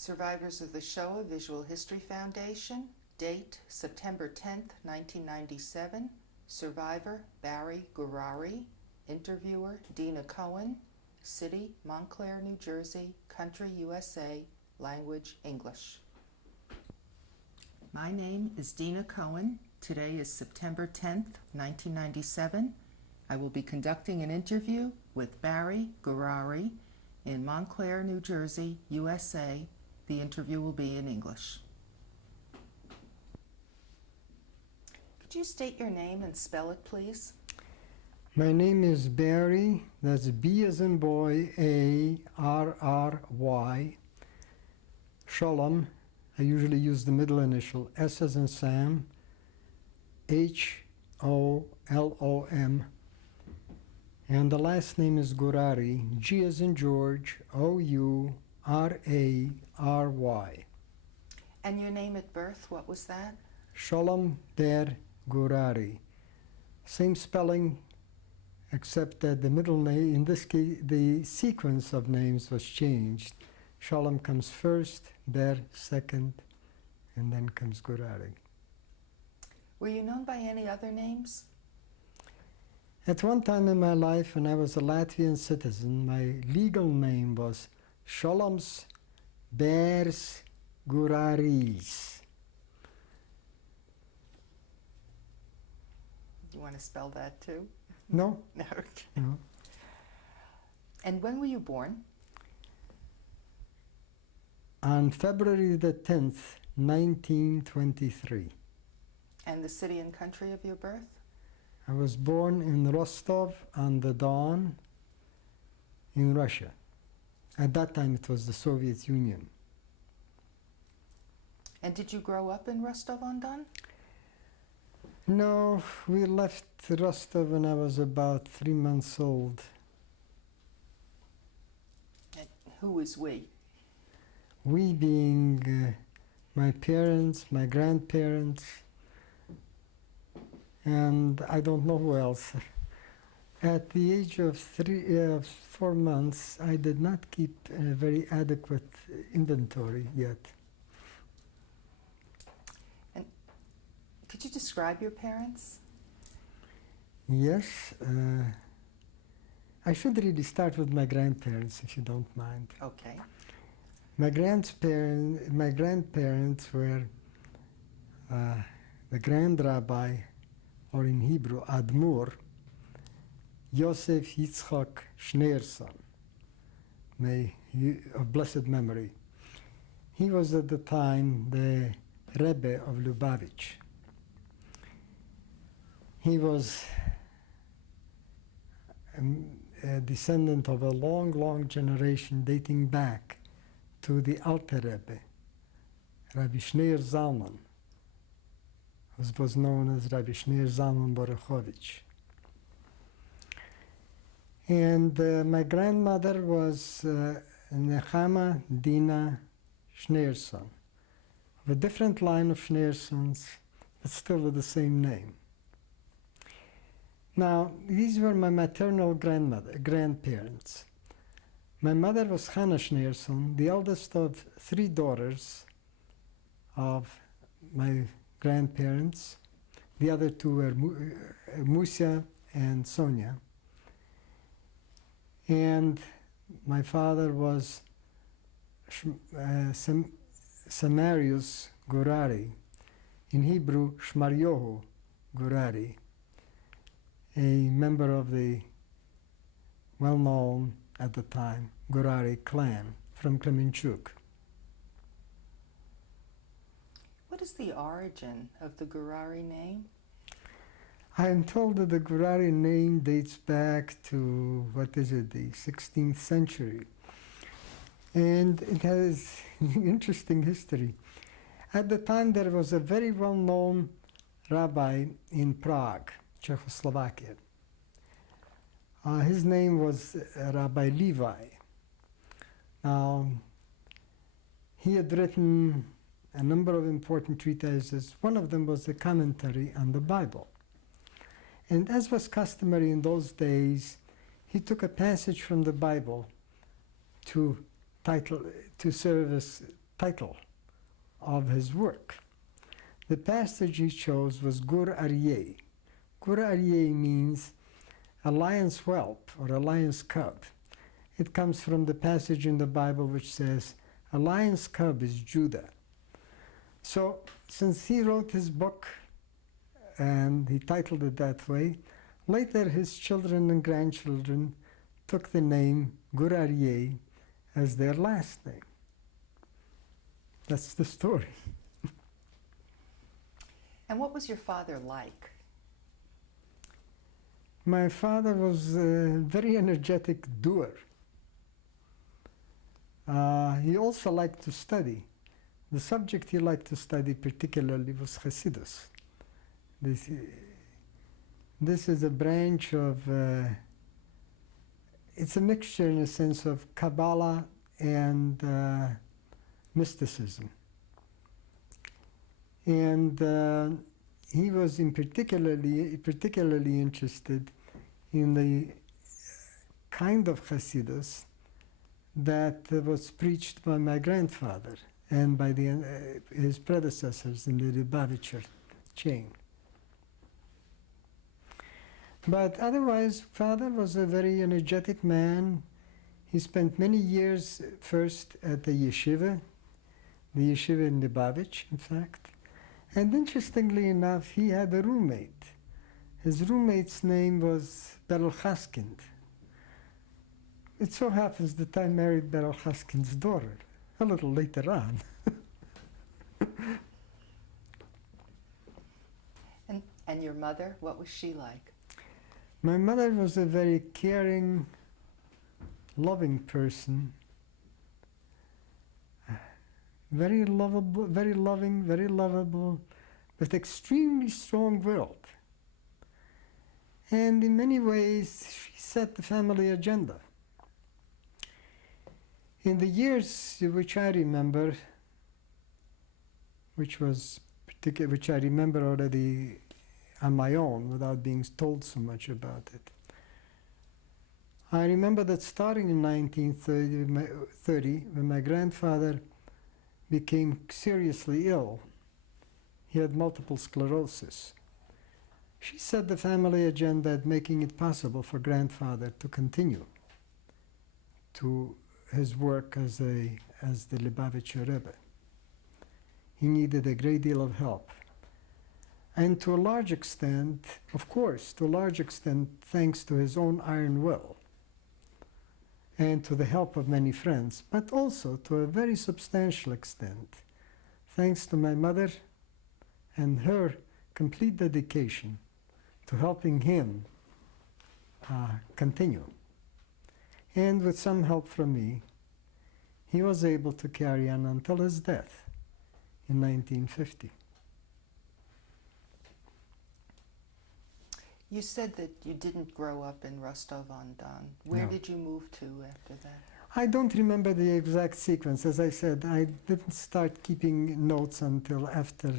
Survivors of the Shoah Visual History Foundation, date September 10th, 1997, survivor Barry Gourary, interviewer Dina Cohen, city Montclair, New Jersey, country USA, language English. My name is Dina Cohen. Today is September 10th, 1997. I will be conducting an interview with Barry Gourary in Montclair, New Jersey, USA. The interview will be in English. Could you state your name and spell it, please? My name is Barry, that's B as in boy, A-R-R-Y. Sholom, I usually use the middle initial, S as in Sam, H-O-L-O-M. And the last name is Gourary, G as in George, O-U-R-A-R-Y. And your name at birth, what was that? Sholom Ber Gourary. Same spelling, except that the middle name, in this case, the sequence of names was changed. Sholom comes first, Ber second, and then comes Gourary. Were you known by any other names? At one time in my life, when I was a Latvian citizen, my legal name was Sholoms Bers Gourarys. You want to spell that too? No? No. No. And when were you born? On February the 10th, 1923. And the city and country of your birth? I was born in Rostov on the Don in Russia. At that time it was the Soviet Union. And did you grow up in Rostov-on-Don? No, we left Rostov when I was about 3 months old. And who is we? We being my parents, my grandparents, and I don't know who else. At the age of 4 months, I did not keep a very adequate inventory yet. And could you describe your parents? Yes. I should really start with my grandparents, if you don't mind. Okay. My grandparents were the Grand Rabbi, or in Hebrew, Admur, Yosef Yitzchak Schneerson, of blessed memory. He was at the time the Rebbe of Lubavitch. He was a descendant of a long, long generation dating back to the Alter Rebbe, Rabbi Shneir Zalman, who was known as Rabbi Shneir Zalman Borochovich. And my grandmother was Nechama Dina Schneerson, of a different line of Schneersons, but still with the same name. Now, these were my maternal grandparents. My mother was Hannah Schneerson, the eldest of 3 daughters of my grandparents. The other 2 were Musia and Sonia. And my father was Samarius Gourary, in Hebrew Shmaryohu Gourary, a member of the well-known at the time Gourary clan from Kremenchuk. What is the origin of the Gourary name? I am told that the Gourary name dates back to, what is it, the 16th century. And it has interesting history. At the time there was a very well-known rabbi in Prague, Czechoslovakia. His name was Rabbi Levi. He had written a number of important treatises. One of them was a commentary on the Bible. And as was customary in those days, he took a passage from the Bible to serve as title of his work. The passage he chose was Gourary. Gourary means a lion's whelp or a lion's cub. It comes from the passage in the Bible which says, a lion's cub is Judah. So since he wrote his book and he titled it that way, later his children and grandchildren took the name Gourary as their last name. That's the story. And what was your father like? My father was a very energetic doer. He also liked to study. The subject he liked to study particularly was Hasidus. This is a branch of, it's a mixture in a sense of Kabbalah and mysticism. And he was particularly interested in the kind of Hasidus that was preached by my grandfather and by his predecessors in the Lubavitcher chain. But otherwise, father was a very energetic man. He spent many years first at the yeshiva in Lubavitch, in fact. And interestingly enough, he had a roommate. His roommate's name was Berel Haskind. It so happens that I married Berel Haskind's daughter a little later on. And your mother, what was she like? My mother was a very caring, loving person. Very lovable, very loving, very lovable, but extremely strong-willed. And in many ways, she set the family agenda. In the years which I remember, which I remember already on my own, without being told so much about it, I remember that starting in 1930, when my grandfather became seriously ill, he had multiple sclerosis. She set the family agenda at making it possible for grandfather to continue to his work as the Lubavitcher Rebbe. He needed a great deal of help. And to a large extent, of course, thanks to his own iron will and to the help of many friends, but also to a very substantial extent, thanks to my mother and her complete dedication to helping him continue. And with some help from me, he was able to carry on until his death in 1950. You said that you didn't grow up in Rostov-on-Don. Where No. did you move to after that? I don't remember the exact sequence. As I said, I didn't start keeping notes until after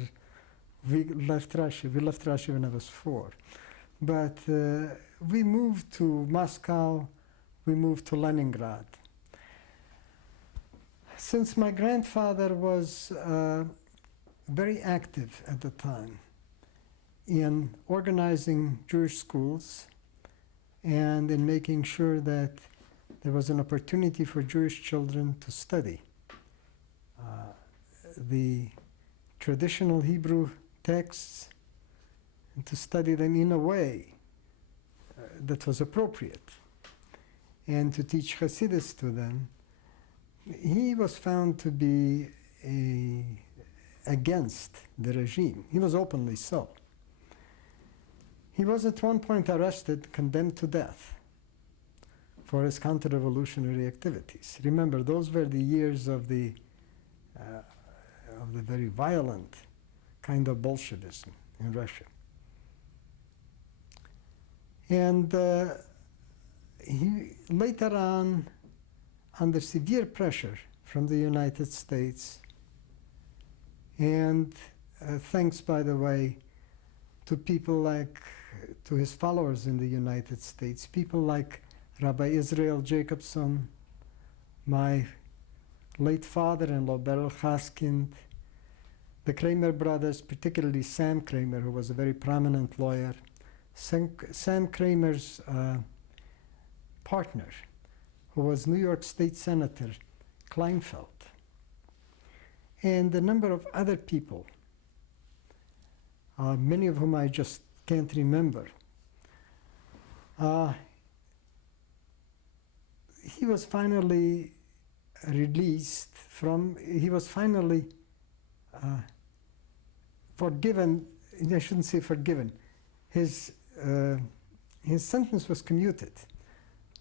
we left Russia. We left Russia when I was 4. But we moved to Moscow, we moved to Leningrad. Since my grandfather was very active at the time in organizing Jewish schools and in making sure that there was an opportunity for Jewish children to study the traditional Hebrew texts and to study them in a way that was appropriate and to teach Hasidus to them. He was found to be against the regime. He was openly so. He was at one point arrested, condemned to death for his counter-revolutionary activities. Remember, those were the years of the very violent kind of Bolshevism in Russia. And he later on, under severe pressure from the United States, and thanks, by the way, to people to his followers in the United States, people like Rabbi Israel Jacobson, my late father-in-law, Beryl Haskind, the Kramer brothers, particularly Sam Kramer, who was a very prominent lawyer, Sam Kramer's partner, who was New York State Senator Kleinfeld, and a number of other people, many of whom I just can't remember. He was finally released from, he was finally forgiven, I shouldn't say forgiven, his sentence was commuted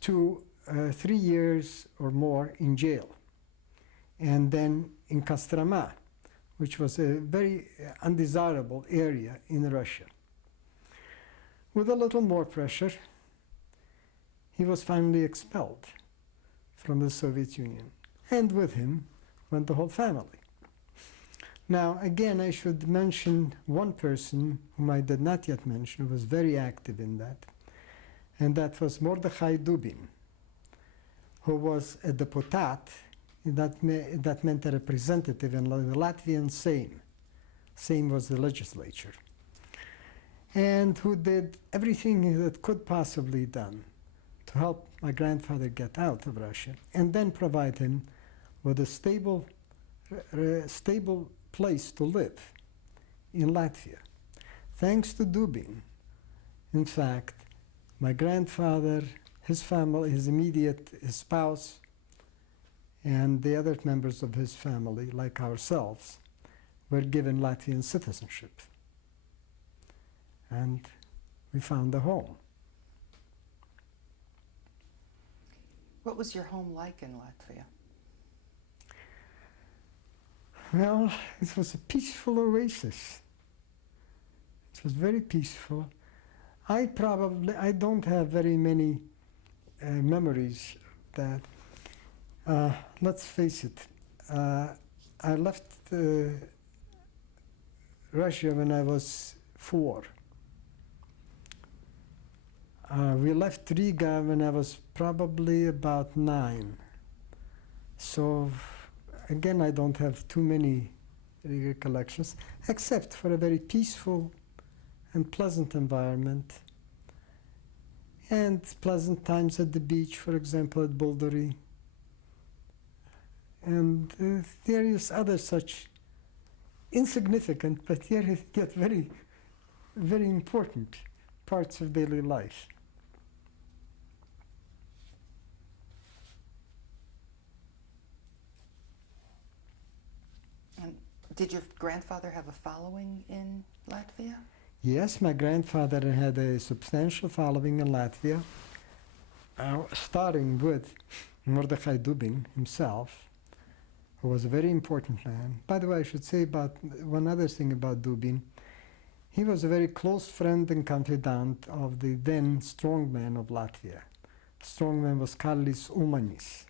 to 3 years or more in jail, and then in Kostroma, which was a very undesirable area in Russia. With a little more pressure, he was finally expelled from the Soviet Union, and with him went the whole family. Now, again, I should mention one person whom I did not yet mention, who was very active in that, and that was Mordechai Dubin, who was a deputat, that meant a representative in the Latvian Sejm. Sejm was the legislature, and who did everything that could possibly done to help my grandfather get out of Russia, and then provide him with a stable place to live in Latvia. Thanks to Dubin, in fact, my grandfather, his family, his spouse, and the other members of his family, like ourselves, were given Latvian citizenship. And we found a home. What was your home like in Latvia? Well, it was a peaceful oasis. It was very peaceful. I don't have very many memories of that. Let's face it, I left Russia when I was 4. We left Riga when I was probably about 9. So again, I don't have too many recollections, except for a very peaceful and pleasant environment, and pleasant times at the beach, for example, at Gourary, and various other such insignificant but yet very, very important parts of daily life. And did your grandfather have a following in Latvia? Yes, my grandfather had a substantial following in Latvia, starting with Mordechai Dubin himself, who was a very important man. By the way, I should say about one other thing about Dubin. He was a very close friend and confidant of the then strongman of Latvia. Strongman was Karlis Ulmanis.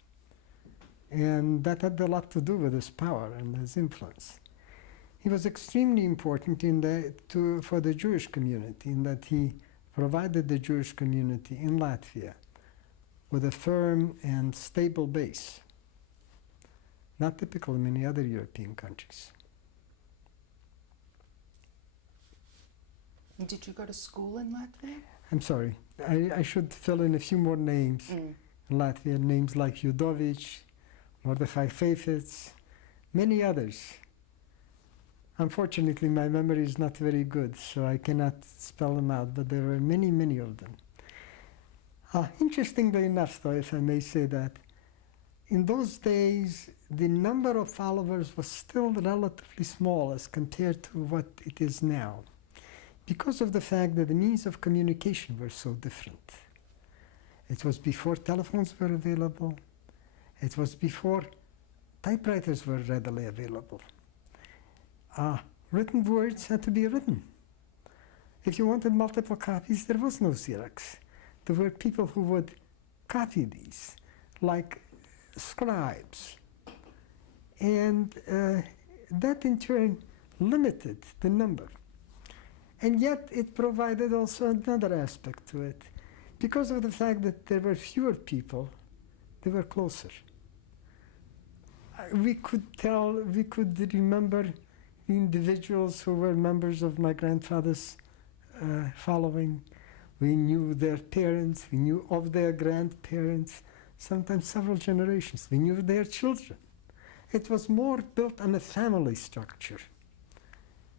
And that had a lot to do with his power and his influence. He was extremely important for the Jewish community, in that he provided the Jewish community in Latvia with a firm and stable base, not typical in many other European countries. Did you go to school in Latvia? I'm sorry, I should fill in a few more names in Latvia, names like Judovic, Mordechai Chayfetz, many others. Unfortunately, my memory is not very good, so I cannot spell them out, but there were many, many of them. Interestingly enough, though, if I may say that, in those days, the number of followers was still relatively small as compared to what it is now, because of the fact that the means of communication were so different. It was before telephones were available. It was before typewriters were readily available. Written words had to be written. If you wanted multiple copies, there was no Xerox. There were people who would copy these, like scribes. And that in turn limited the number. And yet it provided also another aspect to it. Because of the fact that there were fewer people, they were closer. we could remember the individuals who were members of my grandfather's following. We knew their parents, we knew of their grandparents, sometimes several generations. We knew their children. It was more built on a family structure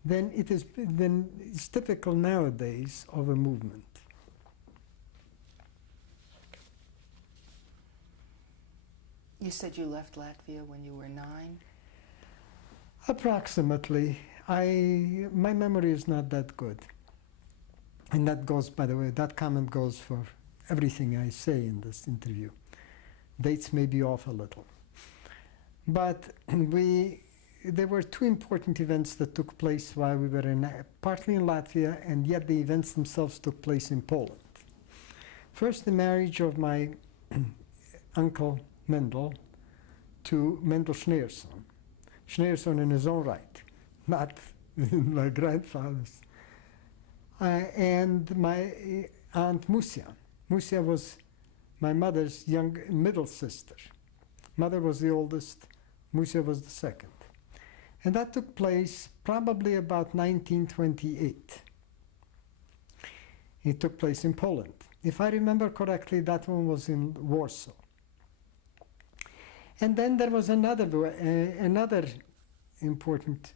than is typical nowadays of a movement. You said you left Latvia when you were 9? Approximately. My memory is not that good. And that goes, by the way, that comment goes for everything I say in this interview. Dates may be off a little. But there were two important events that took place while we were partly in Latvia, and yet the events themselves took place in Poland. First, the marriage of my uncle Mendel to Mendel Schneerson. Schneerson in his own right, not my grandfather's. And my aunt Musia. Musia was my mother's middle sister. Mother was the oldest, Musia was the second. And that took place probably about 1928. It took place in Poland. If I remember correctly, that one was in Warsaw. And then there was another important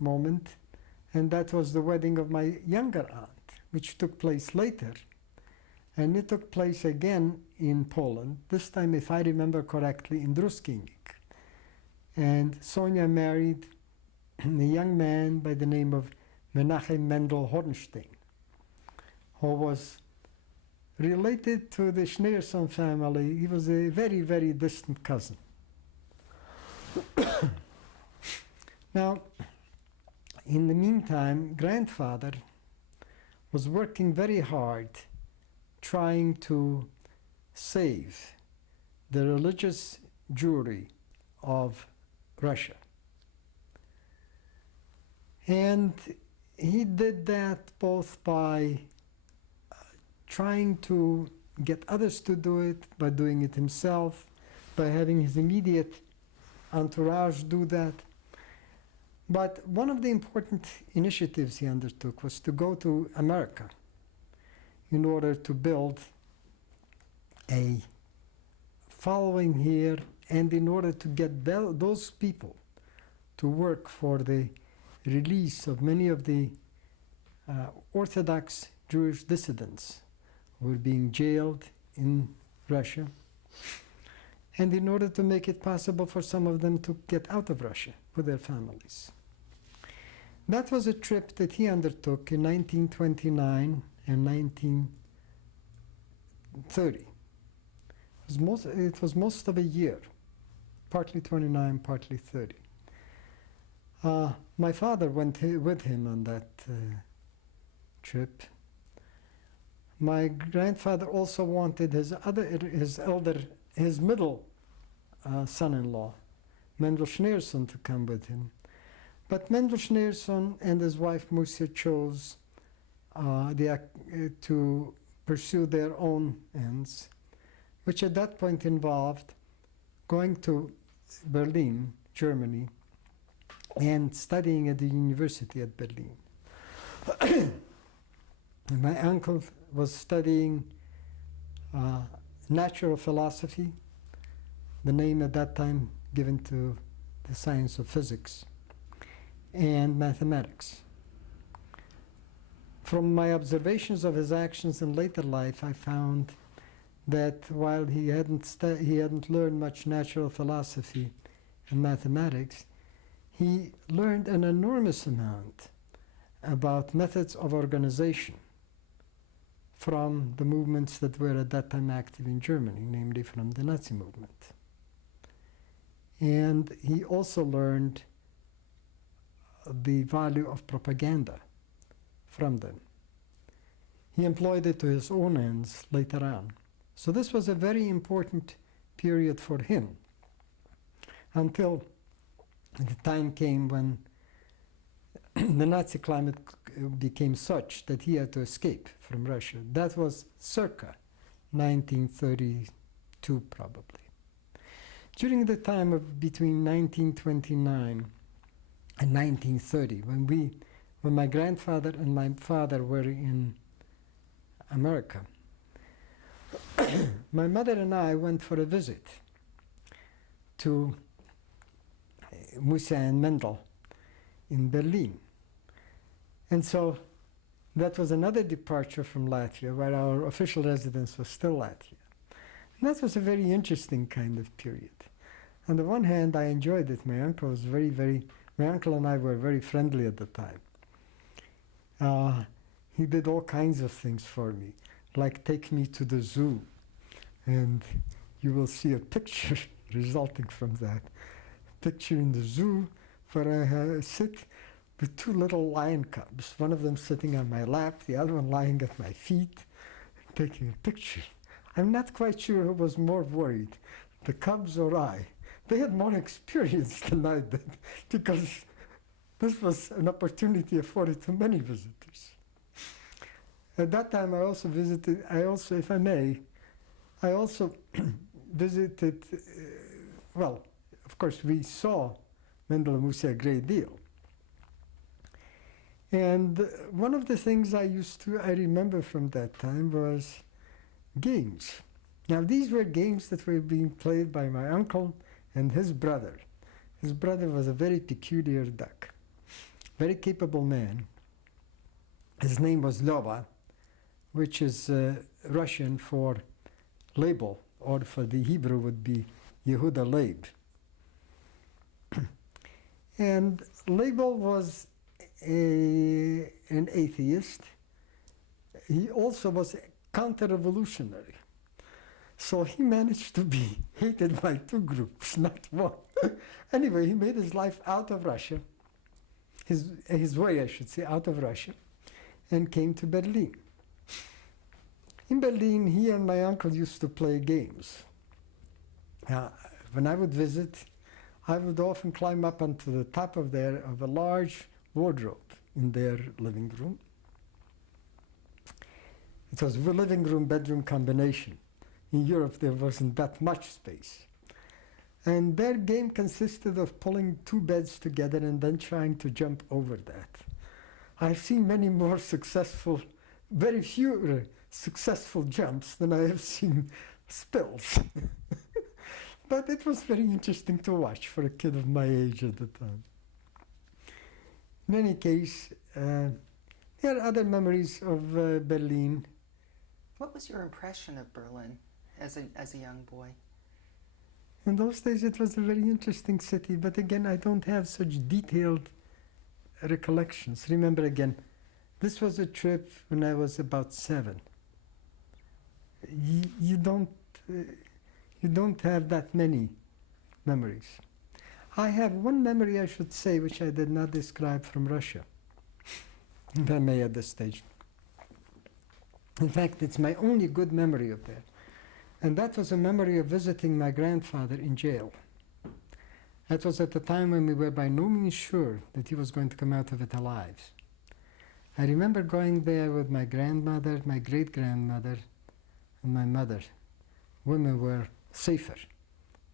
moment, and that was the wedding of my younger aunt, which took place later. And it took place again in Poland, this time, if I remember correctly, in Druskinik. And Sonia married a young man by the name of Menachem Mendel Hornstein, who was related to the Schneerson family. He was a very, very distant cousin. Now, in the meantime, grandfather was working very hard trying to save the religious Jewry of Russia. And he did that both by trying to get others to do it, by doing it himself, by having his immediate entourage do that. But one of the important initiatives he undertook was to go to America in order to build a following here, and in order to get those people to work for the release of many of the Orthodox Jewish dissidents who were being jailed in Russia, and in order to make it possible for some of them to get out of Russia with their families. That was a trip that he undertook in 1929 and 1930. It was most of a year, partly 29, partly 30. My father went with him on that trip. My grandfather also wanted his middle son-in-law, Mendel Schneerson, to come with him. But Mendel Schneerson and his wife Musia chose to pursue their own ends, which at that point involved going to Berlin, Germany, and studying at the university at Berlin. My uncle was studying natural philosophy, the name at that time given to the science of physics, and mathematics. From my observations of his actions in later life, I found that while he hadn't learned much natural philosophy and mathematics, he learned an enormous amount about methods of organization from the movements that were at that time active in Germany, namely from the Nazi movement. And he also learned the value of propaganda from them. He employed it to his own ends later on. So this was a very important period for him until the time came when the Nazi climate became such that he had to escape from Russia. That was circa 1932, probably. During the time of between 1929 and 1930, when my grandfather and my father were in America, my mother and I went for a visit to Musa and Mendel in Berlin. And so that was another departure from Latvia, where our official residence was still Latvia. And that was a very interesting kind of period. On the one hand, I enjoyed it. My uncle was my uncle and I were very friendly at the time. He did all kinds of things for me, like take me to the zoo, and you will see a picture resulting from that. Picture in the zoo where I sit with two little lion cubs, one of them sitting on my lap, the other one lying at my feet, taking a picture. I'm not quite sure who was more worried, the cubs or I. They had more experience than I did, because this was an opportunity afforded to many visitors. At that time I also visited, if I may, I also visited, well, of course we saw Mendel and Musa a great deal. And one of the things I remember from that time was games. Now these were games that were being played by my uncle and his brother. His brother was a very peculiar duck, very capable man. His name was Lova, which is Russian for label, or for the Hebrew would be Yehuda Leib. And Leibel was an atheist. He also was counter-revolutionary. So he managed to be hated by two groups, not one. Anyway, he made his life out of Russia, his way, I should say, out of Russia, and came to Berlin. In Berlin, he and my uncle used to play games. When I would visit, I would often climb up onto the top of a large wardrobe in their living room. It was a living room, bedroom combination. In Europe, there wasn't that much space. And their game consisted of pulling two beds together and then trying to jump over that. I've seen many more successful, very few successful jumps than I have seen spills. But it was very interesting to watch for a kid of my age at the time. In any case, there are other memories of Berlin. What was your impression of Berlin as a young boy? In those days, it was a very interesting city, but again, I don't have such detailed recollections. Remember again, this was a trip when I was about 7. You don't have that many memories. I have one memory, I should say, which I did not describe from Russia, if I may at this stage. In fact, it's my only good memory of that. And that was a memory of visiting my grandfather in jail. That was at the time when we were by no means sure that he was going to come out of it alive. I remember going there with my grandmother, my great-grandmother, and my mother. Women were safer,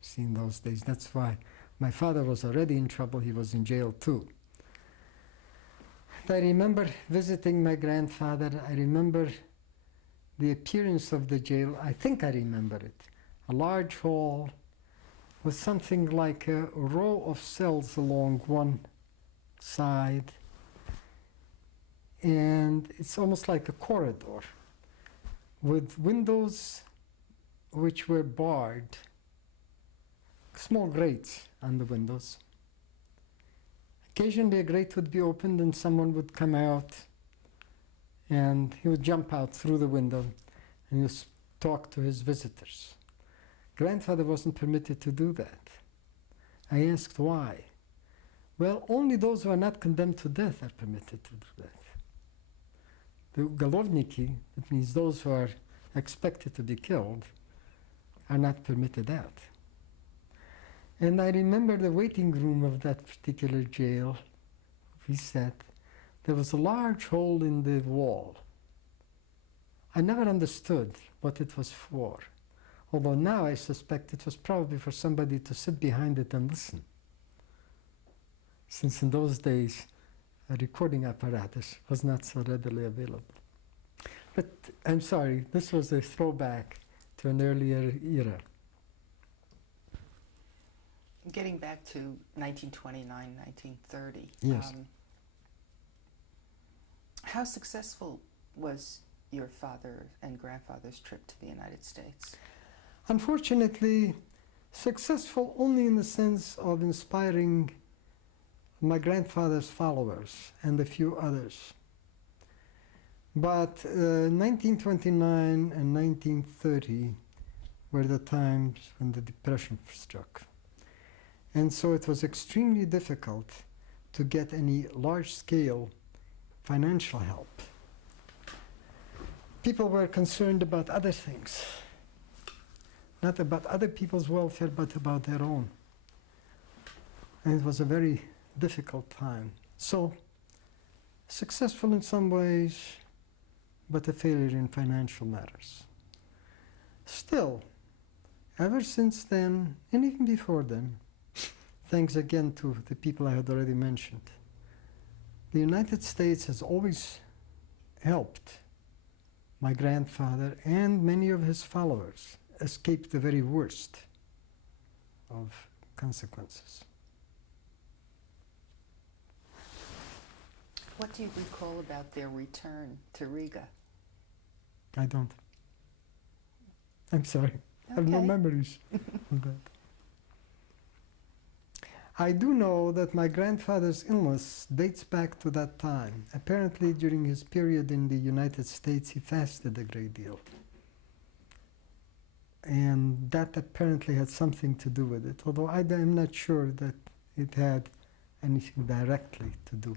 see, in those days. That's why my father was already in trouble. He was in jail too. I remember visiting my grandfather. I remember the appearance of the jail. I think I remember it. A large hall with something like a row of cells along one side. And it's almost like a corridor with windows which were barred, small grates on the windows. Occasionally a grate would be opened and someone would come out and he would jump out through the window and he'd talk to his visitors. Grandfather wasn't permitted to do that. I asked why. Well, only those who are not condemned to death are permitted to do that. The galovniki, that means those who are expected to be killed, are not permitted out. And I remember the waiting room of that particular jail. We sat. There was a large hole in the wall. I never understood what it was for. Although now I suspect it was probably for somebody to sit behind it and listen. Since in those days, a recording apparatus was not so readily available. But I'm sorry, this was a throwback to an earlier era. Getting back to 1929, 1930. Yes. How successful was your father and grandfather's trip to the United States? Unfortunately, successful only in the sense of inspiring my grandfather's followers and a few others. But 1929 and 1930 were the times when the Depression struck. And so it was extremely difficult to get any large-scale financial help. People were concerned about other things, not about other people's welfare, but about their own. And it was a very difficult time. So, successful in some ways, but a failure in financial matters. Still, ever since then, and even before then, thanks again to the people I had already mentioned, the United States has always helped my grandfather and many of his followers escape the very worst of consequences. What do you recall about their return to Riga? I don't. I'm sorry. I have no Okay. memories of that. I do know that my grandfather's illness dates back to that time. Apparently, during his period in the United States, he fasted a great deal. And that apparently had something to do with it, although I'm not sure that it had anything directly to do.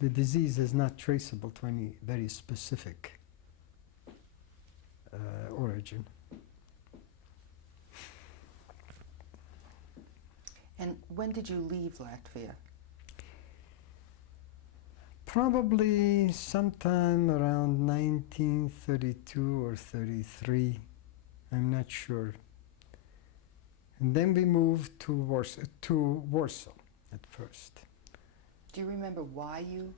The disease is not traceable to any very specific origin. And when did you leave Latvia? Probably sometime around 1932 or 33. I'm not sure. And then we moved to Warsaw at first. Do you remember why you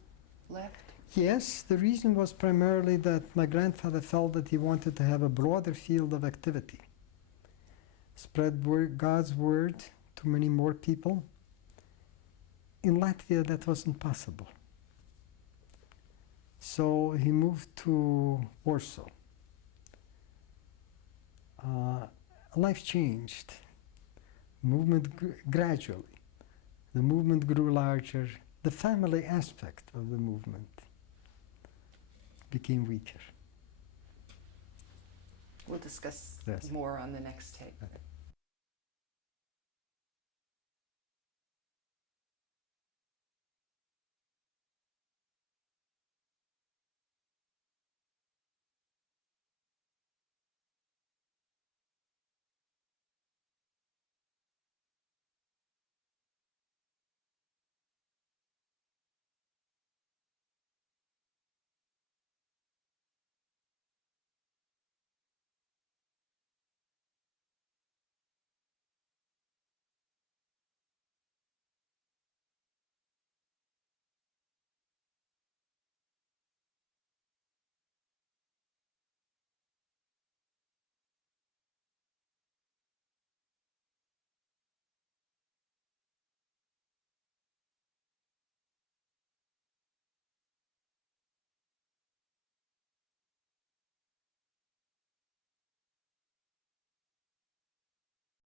left? Yes, the reason was primarily that my grandfather felt that he wanted to have a broader field of activity. Spread God's word to many more people. In Latvia, that wasn't possible. So he moved to Warsaw. Life changed. Movement gradually. The movement grew larger. The family aspect of the movement became weaker. We'll discuss Yes. more on the next tape.